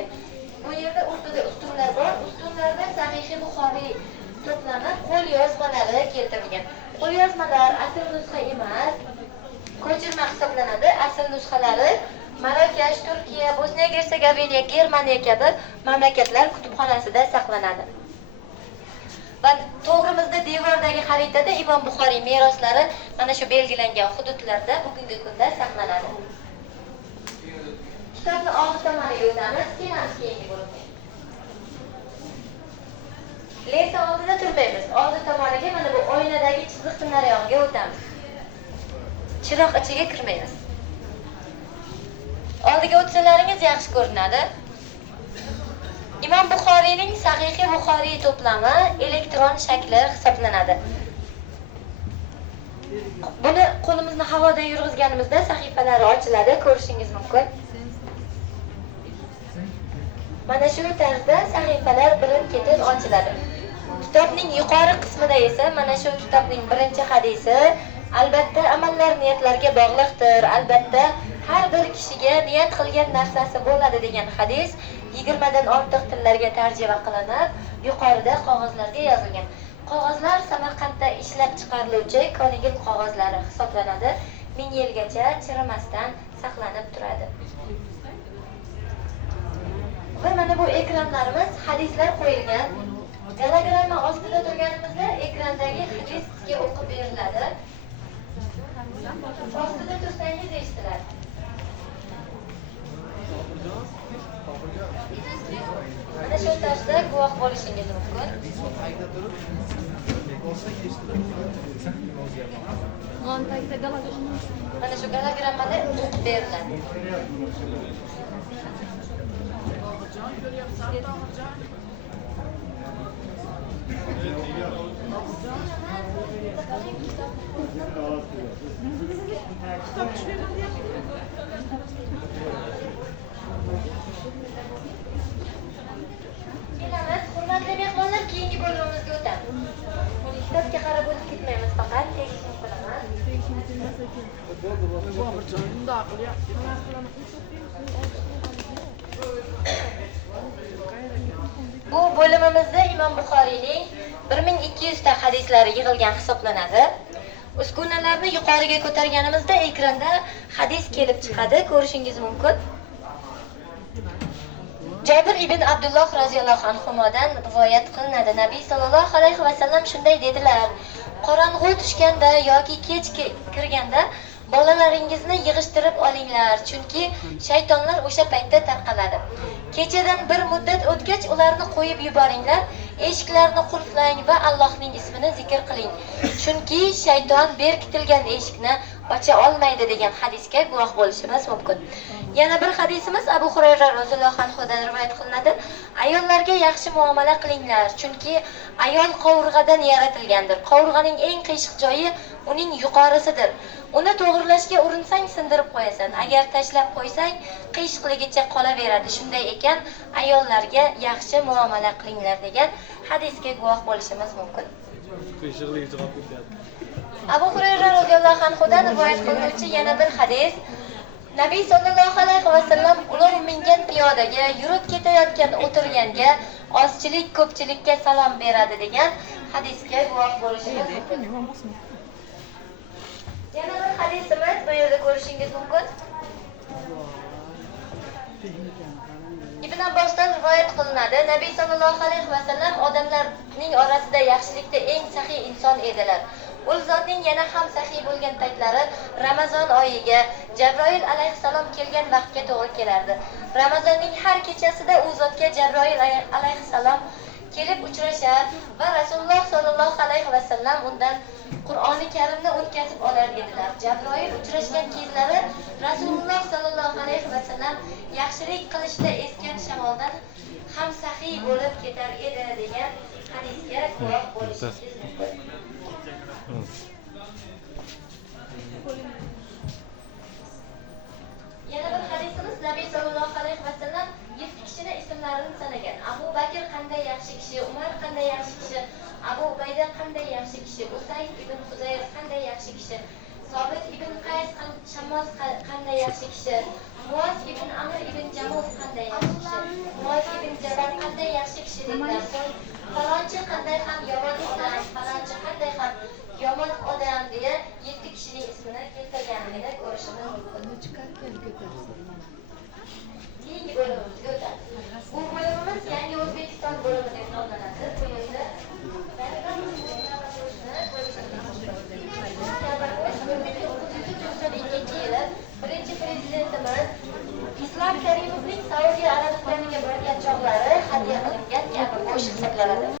bo'lgan. Bu yerda o'rtada ustunlar bor. Ustunlarda Sahih Buxoriy to'plami qo'lyozmalari keltirilgan. Qo'lyozmalar asl nusxa emas, ko'chirma hisoblanadi. Asl nusxalari Marokash, Turkiya, Bosniya-Gersegovina, Germaniya kabi mamlakatlar kutubxonasida saqlanadi. Va to'g'rimizda devordagi xaritada Imom Buxoriy meroslari mana shu belgilangan hududlarda bugungi kunda saqlanadi. Kitobni oldi tomoniga o'tamiz, kelamiz keyingi bo'limga. Lenta oldida turmaymiz. Oldi tomoniga mana bu oynadagi chiziqni nariyog'iga o'tamiz. Chiroq ichiga kirmaymiz. Oldiga o'tsalaringiz yaxshi ko'rinadi. Imom Buxoriyning Sahih Buxoriy to'plami elektron shakli hisoblanadi. Buni qo'limizni havoda yurg'izganimizda sahifalari ochiladi, ko'rishingiz mumkin. Mana shu tarzda sahifalar birin-ketin ochiladi. Kitobning yuqori qismida esa mana shu kitobning birinchi hadisi, albatta amallar niyatlarga bog'liqdir. Albatta har bir kishiga niyat qilgan narsasi bo'ladi degan hadis 20 dan ortiq tillarga tarjima qilinib, yuqorida qog'ozlarga yozilgan. Qog'ozlar Samarqandda ishlab chiqariluvchi konigil qog'ozlari hisoblanadi. 1000 yilgacha chirimasdan saqlanib turadi. Va mana bu ekranlarimiz hadislar qo'yilgan. Gologramma ostida turganimizda ekrandagi hadis sizga o'qib beriladi. Ostida tursangiz eshitiladi. Mana shu tarzda guvoh bo'lishingiz mumkin. Mana shu gologrammada o'qib beriladi. Kelamiz, hurmatli mehmonlar, keyingi bo'limimizga o'tamiz. Kitobga qarab o'tib ketmaymiz, faqat tekshirib qilaman. Bu bo'limimizda Imom Buxoriyning 1200 ta hadislari yig'ilgan hisoblanadi. Uskunalarni yuqoriga ko'targanimizda ekranda hadis kelib chiqadi, ko'rishingiz mumkin. Jabir ibn Abdulloh roziyallohu anhudan rivoyat qilinadi. Nabiy sallallohu alayhi va sallam shunday dedilar: qorong'u tushganda yoki kech kirganda bolalaringizni yig'ishtirib olinglar, chunki shaytonlar o'sha paytda tarqaladi. Kechadan bir muddat o'tgach ularni qo'yib yuboringlar, eshiklarni qulflang va Allohning ismini zikr qiling, chunki shayton berkitilgan eshikni ocha olmaydi degan hadisga guvoh bo'lishimiz mumkin. Yana bir hadisimiz Abu Hurayra roziyallohu anhudan rivoyat qilinadi. Ayollarga yaxshi muomala qilinglar, chunki ayol qovurg'adan yaratilgandir. Qovurg'aning eng qiyshiq joyi uning yuqorisidir. Uni to'g'rilashga urinsang sindirib qo'yasan. Agar tashlab qo'ysang qiyshiqligicha qolaveradi. Shunday ekan, ayollarga yaxshi muomala qilinglar degan hadisga guvoh bo'lishimiz mumkin. Qiyshiqlik javob beradi. Abu Hurayra roziyallohu anhudan rivoyat qilinuvchi yana bir hadis: Nabiy sallallohu alayhi va sallam ulug' mingan piyodaga, yurib ketayotgan o'tirganga, ozchilik ko'pchilikka salom beradi degan hadisga guvoh bo'lishimiz mumkin. Yana bir hadisimiz bu yerda ko'rishingiz mumkin. Ibn Abbosdan rivoyat qilinadi. Nabiy sallallohu alayhi va sallam odamlarning orasida yaxshilikda eng saxiy inson edilar. U zotning yana ham saxiy bo'lgan paytlari Ramazon oyiga Jabroil alayhissalom kelgan vaqtga to'g'ri kelardi. Ramazonning har kechasida u zotga Jabroil alayhissalom kelib uchrashar va Rasululloh sallallohu alayhi va sallam undan Qur'oni Karimni o'tkazib olar edilar. Jabroil uchrashgan kezlari Rasululloh sallallohu alayhi va sallam yaxshilik qilishda esgan shamoldan ham saxiy bo'lib ketar edi degan hadisga guvoh bo'lishingiz mumkin. Yana bir hadisimiz Nabiy sallallohu alayhi va sallam 7 kishini ismlarini sanagan. Abu Bakr qanday yaxshi kishi, Umar qanday yaxshi kishi, Abu Ubayda qanday yaxshi kishi, Usayd ibn Huzayr qanday yaxshi kishi, Sobit ibn Qays Shammas qanday yaxshi kishi, Muaz ibn Amr ibn Jamuh qanday yaxshi kishi, qanday yaxshi kishilikdan so'ng falonchi qanday ham yomon odam, falonchi qanday ham yomon odam deya 7 kishining ismini keltirganligini ko'rishimiz mumkin. Keyingi bo'limimizga o'tamiz. Bu bo'limimiz Yangi O'zbekiston bo'limi deb nomlanadi. Bu yerda birinchi prezidentimiz Islom Karimovning Saudiya Arabistoniga borgan chog'lari hadya qilingan kabi qo'shiq hisoblanadi.